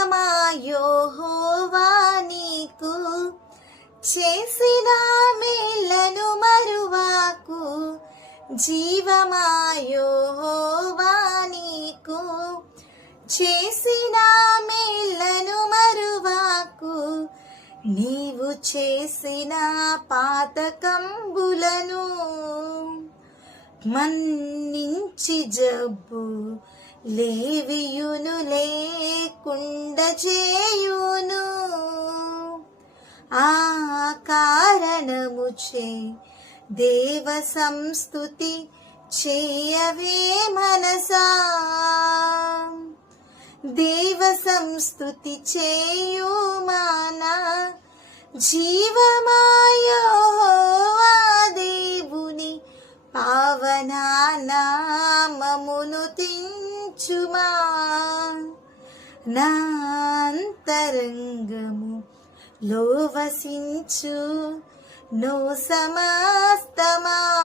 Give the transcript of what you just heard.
జీవమా యెహోవా నీకు చేసిన మేళ్లను మరువాకు. జీవమా యెహోవా నీకు చేసిన మేళ్లను మరువాకు. నీవు చేసిన పాతకంబులను మన్నించి జబ్బు లేవియును లేకుండా చేయును. ఆ కారణముచే దేవ సంస్తుతి చేయవే మనసా. దేవ సంస్తుతి చేయు మానా. జీవమా యెహోవా దేవుని పావన నామమును తించుమా. నా అంతరంగము లో వసించు నో సమస్తమా.